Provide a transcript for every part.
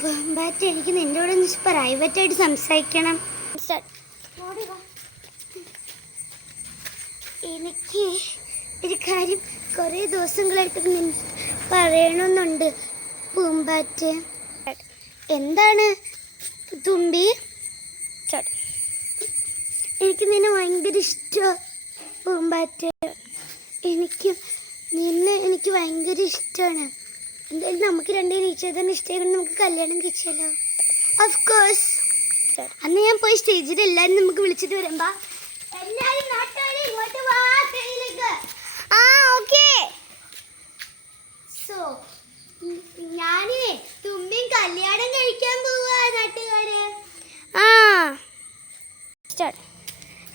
പൂമ്പാറ്റ, എനിക്ക് നിൻ്റെ കൂടെ ഒന്ന് പ്രൈവറ്റായിട്ട് സംസാരിക്കണം. എനിക്ക് ഒരു കാര്യം കുറേ ദിവസങ്ങളായിട്ട് പറയണമെന്നുണ്ട് പൂമ്പാറ്റ. എന്താണ് തുമ്പി? എനിക്ക് നിന്നെ ഭയങ്കര ഇഷ്ടമാണ് പൂമ്പാറ്റ. എനിക്ക് ഭയങ്കര ഇഷ്ടമാണ്. എന്തായാലും നമുക്ക് രണ്ടുപേരും ഈച്ചതന്നെ ഇഷ്ടമായിട്ട് നമുക്ക് കല്യാണം കഴിച്ചാലോ? Of course. അന്ന് ഞാൻ പോയി സ്റ്റേജിൽ എല്ലാവരും നമുക്ക് വിളിച്ചിട്ട് വരുമ്പോ എല്ലാവരും നാട്ടുകാരെ ഇങ്ങോട്ട് വാ സ്റ്റേജിലേക്ക്. സോ ഞാനേ തുമ്പിയും കല്യാണം കഴിക്കാൻ പോവാ നാട്ടുകാര്.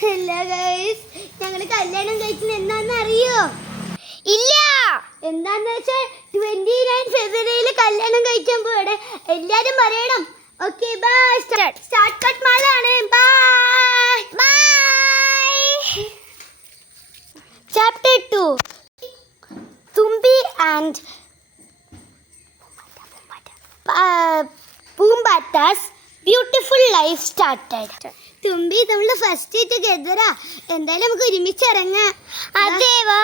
ഹലോ ഗൈസ്, ഞങ്ങൾ കല്യാണം കഴിക്കുന്നത് എന്താണെന്ന് അറിയോ? ഇല്ല. എന്താന്ന് വെച്ചാൽ 29 ഫെബ്രുവരിയിൽ കല്യാണം കഴിക്കാൻ പോവാണ്. എല്ലാരും പറയണം. Okay bye. സ്റ്റാർട്ട് കട്ട് മാളാണ്. Bye bye. Chapter 2 thumbi and പൂമ്പാറ്റാസ് ബ്യൂട്ടിഫുൾ ലൈഫ് സ്റ്റാർട്ടഡ്. തുമ്പി, നമ്മൾ ഫസ്റ്റ് ടുഗെദറാ. എന്തായാലും നമുക്ക് ഒരുമിച്ച് ഇറങ്ങാം. അതേവാ.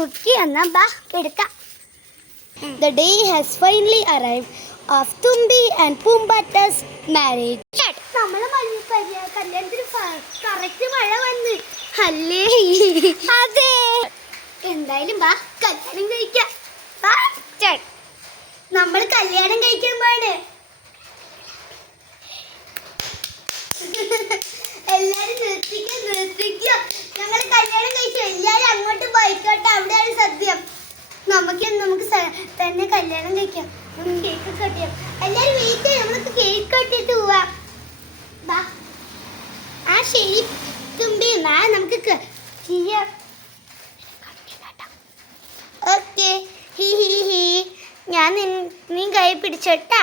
ഓക്കെ, എന്നാ ബാ എടുക്കാം. The day has finally arrived of Tumbi and Poombata's marriage. നമ്മളെ കല്യാണത്തിന് കറക്റ്റ് മഴ വന്ന് അല്ലേ? അതെ. എന്തായാലും ബാ കല്യാണം കഴിക്കാം. നമ്മൾ കല്യാണം കഴിക്കാൻ പാട്. എല്ലാരും നിർത്തിക്കോ. ഞങ്ങൾ കല്യാണം കഴിച്ചു. എല്ലാരും അങ്ങോട്ട് പോയിക്കോട്ടെ, അവിടെയാണ് സത്യം. നമുക്ക് തന്നെ കല്യാണം കഴിക്കാം. കേക്ക് കട്ടിയാം. എല്ലാരും വെയിറ്റ് ചെയ്യാം, നമുക്ക് കേക്ക് കട്ടിട്ട് പോവാം. ശരി തുമ്പി, നമുക്ക് ഓക്കെ. ഞാൻ നീ കൈ പിടിച്ചോട്ടാ.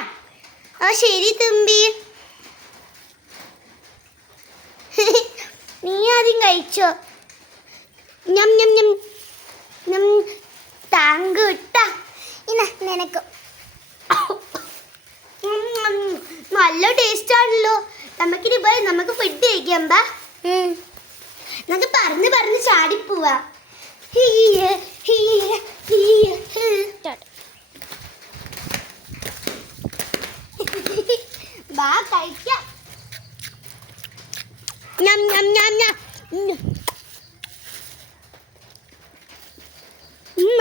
ശരി തുമ്പി, നീ ആദ്യം കഴിച്ചോ. ഞം ഞം ഞം ഞം. താങ്ക് ഇട്ടാ നിനക്ക്. നല്ല ടേസ്റ്റ് ആണല്ലോ. നമുക്കിനി പോയി നമുക്ക് ഫുഡ് കഴിക്കാം. നമുക്ക് പറഞ്ഞ് ചാടിപ്പോവാ. ബാ കഴിക്കാം.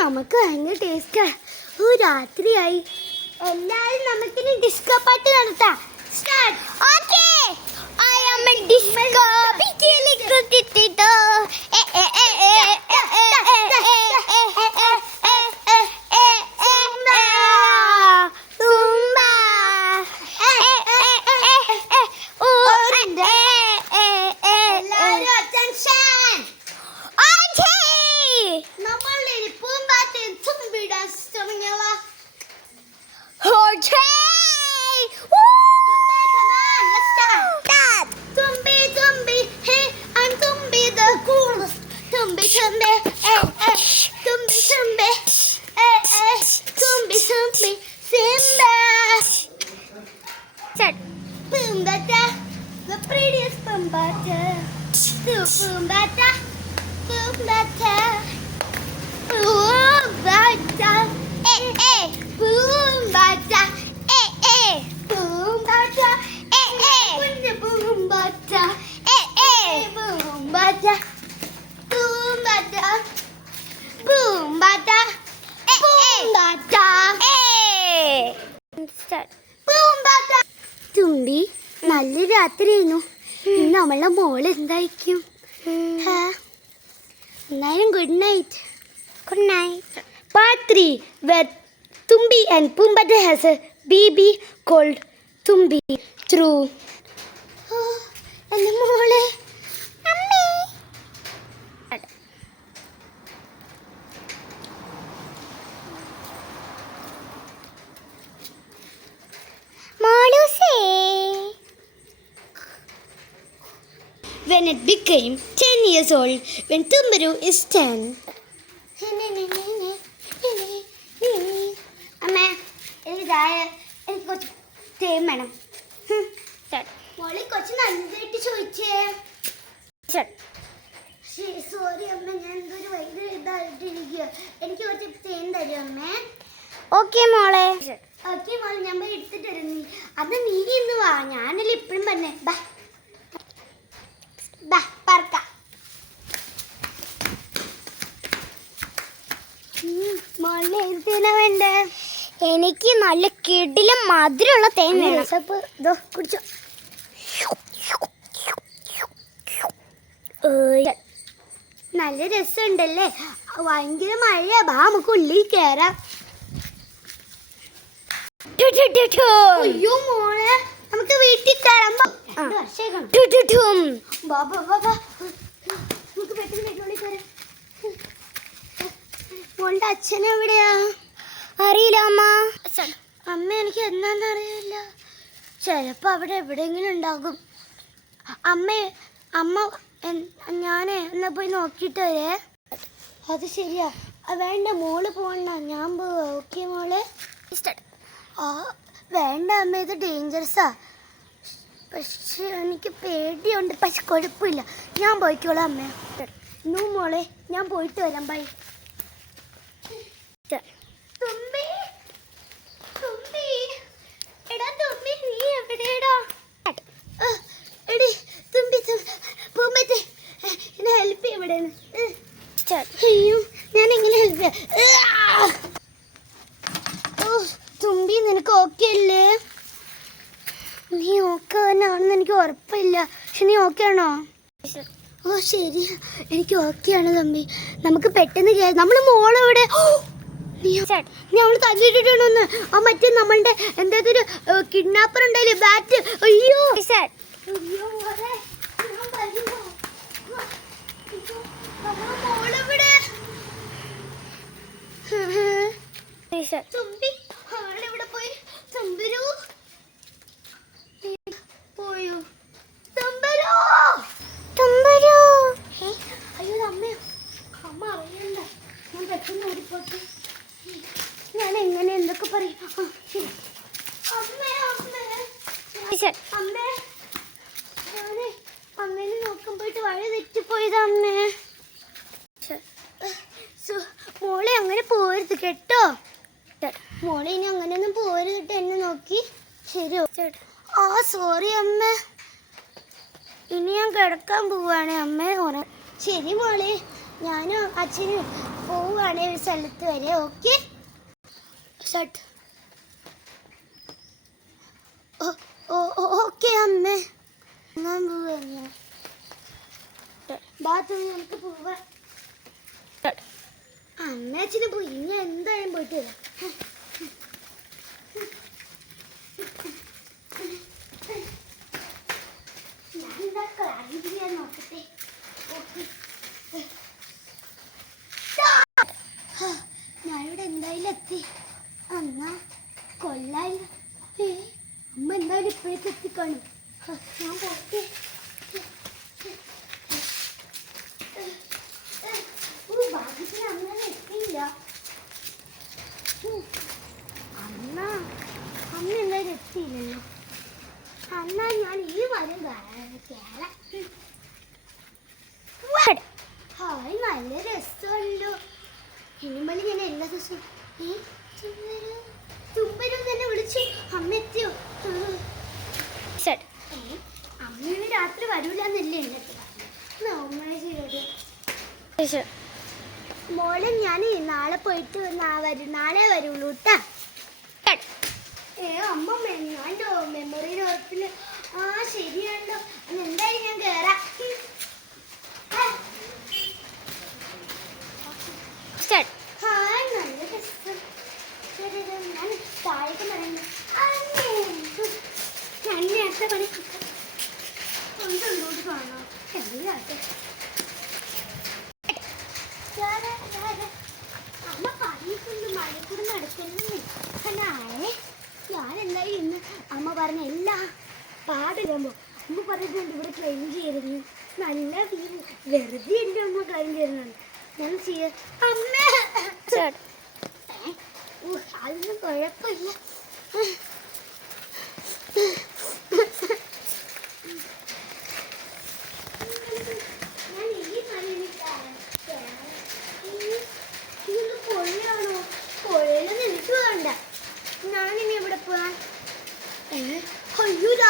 നമുക്ക് ഭയങ്കര ടേസ്റ്റാ. രാത്രിയായി. എല്ലാരും നമുക്കിനി ഡിസ്കോ പാട്ട് നടത്താം. Start. Okay. I am a disco pichilico. Poombata, the prettiest Poombata. Poombata, Poombata, Poombata, Poombata, Poombata, Poombata, Poombata, Poombata, Poombata, Poombata. തുമ്പി, നല്ല രാത്രിയായിരുന്നു. നമ്മളെ മോള് എന്തായിരിക്കും? എന്നാലും good night. Good night. Part 3 where Tumbi and Poombata has a baby called Tumbi through. എൻ്റെ മോളെ അമ്മേ. മോളൂസേ. When it became 10 years old, when Tumbaru is 10. അമ്മേ, എനിക്ക് കുറച്ച് തേൻ വേണം. മോളെ കുറച്ച് നല്ലതായിട്ട് ചോദിച്ചേ. സോറി അമ്മ, ഞാൻ എന്തൊരു ഭയങ്കര ഇതായിട്ടിരിക്കുക. എനിക്ക് കുറച്ച് തേൻ തരും അമ്മേ. ഓക്കെ മോളെ. ഓക്കെ മോളെ, ഞാൻ പോയി എടുത്തിട്ട് വരും. നീ അത് നീ ഇന്ന് വാ, ഞാനല്ലേ ഇപ്പഴും പറഞ്ഞേ. ബാ ബാ പറക്ക. മോളിന് ഏത് തേനാ വേണ്ടേ? എനിക്ക് നല്ല കിടിലും മധുരമുള്ള തേൻ വേണം. ഇതോ കുടിച്ചോ. നല്ല രസമുണ്ടല്ലേ, ഭയങ്കര മഴയാ. ബാ നമുക്ക് ഉള്ളിൽ കയറാം. അയ്യോ മോളെ, നമുക്ക് വീട്ടിൽ കയറാം. നമുക്ക് പെട്ടെന്ന് വീട്ടിനുള്ളിൽ കയറാം. മോളുടെ അച്ഛൻ എവിടെയാ? അറിയില്ല അമ്മ. അമ്മ എനിക്ക് എന്നാന്ന് അറിയില്ല. ചിലപ്പോ അവിടെ എവിടെയെങ്കിലും ഉണ്ടാകും. അമ്മ ഞാനേ എന്നാ പോയി നോക്കിയിട്ട് വരേ. അത് ശരിയാ. വേണ്ട മോള് പോകണ്ട, ഞാൻ പോവാ. ഓക്കെ മോളെ. വേണ്ട അമ്മ, ഇത് ഡേഞ്ചറസാ. പക്ഷെ എനിക്ക് പേടിയുണ്ട്. പക്ഷെ കുഴപ്പമില്ല, ഞാൻ പോയിക്കോളാം അമ്മ. നൂ മോളെ, ഞാൻ പോയിട്ട് വരാം. ബൈ. തുമ്പി, തുമ്പി, എടാ തുമ്പി, നീ എവിടെയാടാ? എടി തുമ്പി, പൂമ്പത്തെ എന്നെ ഹെൽപ്പ് ചെയ്യാം. ഇവിടെ അയ്യോ, ഞാൻ എങ്ങനെ ഹെൽപ്പ് ചെയ്യാം? തുമ്പി, നിനക്ക് ഓക്കെ അല്ലേ? നീ ഓക്കെ തന്നെയാണെന്ന് എനിക്ക് ഉറപ്പില്ല. പക്ഷെ നീ ഓക്കെ ആണോ? ഓ ശരി, എനിക്ക് ഓക്കെയാണ് തുമ്പി. നമുക്ക് പെട്ടെന്ന് നമ്മൾ മോളെവിടെ? നീ അവള് തല്ലിട്ടിട്ടുണ്ടോന്ന്? ആ മറ്റേ നമ്മളുടെ എന്തായൊരു കിഡ്നാപ്പർ ഉണ്ടായില്ലേ, ബാറ്റ്. അയ്യോ അയ്യോ മോളെ, ഞാൻ വരുമോ? മോളെവിടെ? തുമ്പി അവളെവിടെ പോയി? തുമ്പരു പോയോ? തുമ്പരു, തുമ്പരു. അയ്യോ അമ്മ അറിയണ്ട, ഞാൻ പെട്ടെന്ന് ഓടിപ്പോട്ടെ. ഞാൻ എങ്ങനെ എന്തൊക്കെ പറയും? അമ്മേ അമ്മേ അമ്മേ, ഞാനേ അമ്മേനെ നോക്കാൻ പോയിട്ട് വഴി തെറ്റിപ്പോയതാ അമ്മേ. മോളെ അങ്ങനെ പോരുത് കേട്ടോ. മോളെ ഇനി അങ്ങനെയൊന്നും പോരുത് കേട്ടോ. എന്നെ നോക്കി. ശരി ആ സോറി അമ്മ. ഇനി ഞാൻ കിടക്കാൻ പോവാണ് അമ്മ. ശരി മോളെ, ഞാനും അച്ഛനും പോവുകയാണെ ഒരു സ്ഥലത്ത് വരെ. ഓക്കെ ഓക്കെ അമ്മ, ഞാൻ പോവാ. ബാത്റൂമിൽ നമുക്ക് പോവാ. അമ്മ അച്ഛന് പോയി, ഇനി എന്തായാലും പോയിട്ട് വരാം. ഞാനെന്താ കാര്യം നോക്കട്ടെ. ഞാനിവിടെ എന്തായാലും എത്തി. എന്നാ കൊല്ലായി. അമ്മ എന്തായാലും ഇപ്പോഴേക്ക് എത്തിക്കാണും. ഞാൻ പോട്ടെ. ഭാഗ്യത്തിന് അങ്ങനെ എത്തിയില്ല. അമ്മ എന്തായാലും എത്തിയില്ലല്ലോ. എന്നാ ഞാൻ ഈ വരും കേരള. ഹായ്, നല്ല രസമുണ്ടല്ലോ. ഇനിമല് ഞാൻ എല്ലാ ദിവസവും തുമ്പരും തന്നെ വിളിച്ചു. അമ്മ എത്തിയോ? അമ്മ രാത്രി വരൂലെന്നല്ലേ എന്നെ. മോളെ ഞാൻ നാളെ പോയിട്ട് നാളെ വരുള്ളൂ കേട്ടാ. അമ്മ ഞാൻ്റെ മെമ്മറിയുടെ ഉറപ്പില്. ആ ശരിയാണല്ലോ, എന്തായാലും ഞാൻ കേറാം. നല്ല രസം. ഞാൻ താഴേക്ക് പറയുന്നു. ഞാൻ നേരത്തെ പണി കൊണ്ടുകൊണ്ട് കാണാം. എന്താട്ടെ അമ്മ പറഞ്ഞിട്ടുണ്ട് മഴക്കൂടെ നടക്കണമെന്ന്. നാളെ ഞാൻ എന്തായാലും ഇന്ന് അമ്മ പറഞ്ഞ എല്ലാ പാടുമ്പോൾ അമ്മ പറഞ്ഞിട്ടുണ്ട് ഇവിടെ ക്ലെയിം ചെയ്തിരുന്നു. നല്ല വെറുതെ എൻ്റെ അമ്മ കാര്യം ചെയ്യുന്നതാണ്. ഞാൻ ചെയ്യാം അമ്മ. അതൊന്നും കുഴപ്പമില്ല.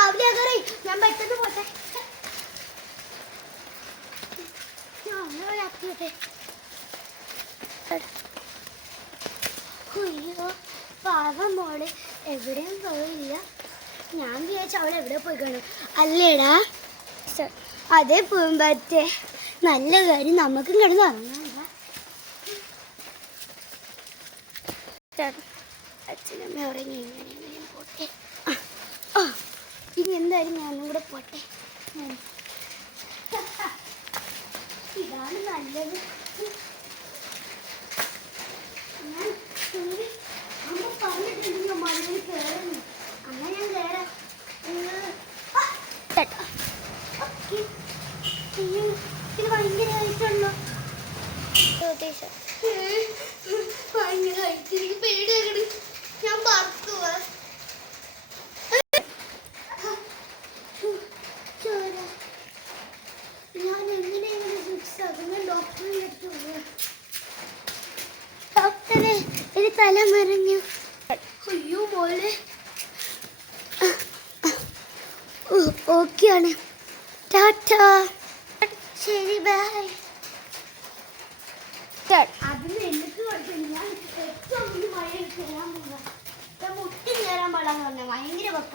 രാവിലെ ആകാറായി. ഞാൻ പെട്ടെന്ന് പോട്ടെ. ഞാൻ ഒന്നുകൂടെ ആക്കിയോട്ടെ. അയ്യോ പാവം മോള് എവിടെയും പോയില്ല. ഞാൻ വിചാരിച്ചു അവൾ എവിടെ പോയി കാണും. അല്ലേടാ? അതേ പൂമ്പാറ്റേ, നല്ല കാര്യം നമുക്കും കിടന്ന് ഉറങ്ങാനില്ല. അച്ഛനമ്മ ഉറങ്ങി. ഇങ്ങനെ പോട്ടെ. ഇനി എന്തായാലും ഞാനും കൂടെ പോട്ടെ. ഇതാണ് നല്ലത്. ഞാൻ അമ്മ പറഞ്ഞിട്ടുണ്ടെങ്കിൽ മണ്ണിൽ കയറുന്നു. അമ്മ ഞാൻ കയറാം. ഇത് ഭയങ്കരമായിട്ടുണ്ടോ? ഭയങ്കരമായിട്ട് എനിക്ക് പേടിയാകണം. ഞാൻ പറത്തുവാ. ഞാൻ എങ്ങനെയാണ് ഫിക്സ് ആക്കുന്നത്? ഡോക്ടറിൻ്റെ അടുത്ത് പോവുക. ഡോക്ടറെ ഒരു തല മറിഞ്ഞു. അയ്യോ മോളെ ഓക്കെയാണ്. ടാറ്റാ. ശരി ബൈ. അതിന് എനിക്ക് കുഴപ്പമില്ല. ഞാൻ ഏറ്റവും വലിയ മഴയിൽ കയറാൻ പോവാ. ഞാൻ മുട്ടും കയറാൻ പാടാന്ന് പറഞ്ഞ ഭയങ്കര പൊക്ക.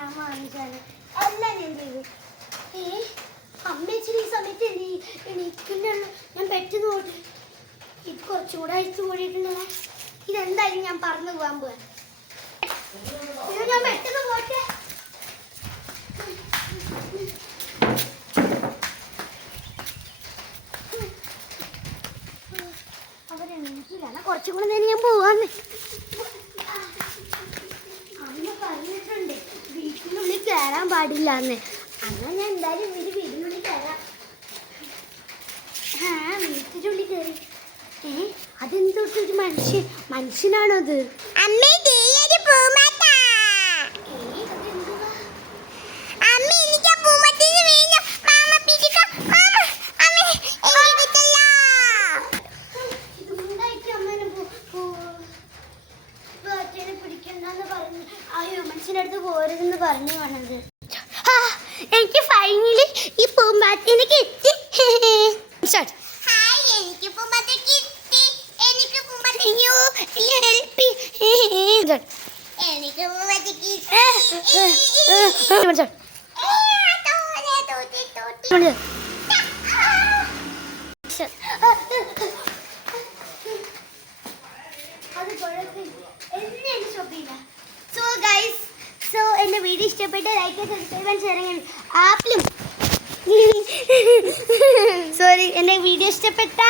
അമ്മ വാങ്ങിച്ചാണ് എല്ലാം ഞാൻ ചെയ്തു. അമ്മച്ചിരി ഈ സമയത്ത് എണീക്കുന്നുള്ളൂ. ഞാൻ പെട്ടെന്ന് പോട്ടെ. ഇത് കുറച്ചും കൂടെ അഴിച്ചു കൂടിയിട്ടുണ്ടല്ലേ. ഇതെന്തായാലും ഞാൻ പറന്നു പോകാൻ പോവാ. ഞാൻ പെട്ടെന്ന് പോട്ടെ. അവരെണീക്കില്ല. കുറച്ചും കൂടെ നേരം ഞാൻ പോവാന്ന്. അമ്മ പറഞ്ഞിട്ടുണ്ട് വീട്ടിനുള്ളിൽ കയറാൻ പാടില്ല എന്ന്. എന്നാൽ ഞാൻ എന്തായാലും വീടിനുള്ളിൽ കയറാം. വീട്ടിനുള്ളിൽ കയറി. അതെന്തോട്ടൊരു മനുഷ്യനാണോ അത്? മനുഷ്യൻ്റെ അടുത്ത് പോരുതെന്ന് പറഞ്ഞു വന്നത്. എനിക്ക് ഫൈനലി ഈ പൂമ്പാറ്റിനെ കിട്ടി. സോ എന്റെ വീഡിയോ ഇഷ്ടപ്പെട്ട ലൈക്ക് സബ്സ്ക്രൈബ് ചെയ്യാൻ ആപ്പിലും സോറി എന്റെ വീഡിയോ ഇഷ്ടപ്പെട്ട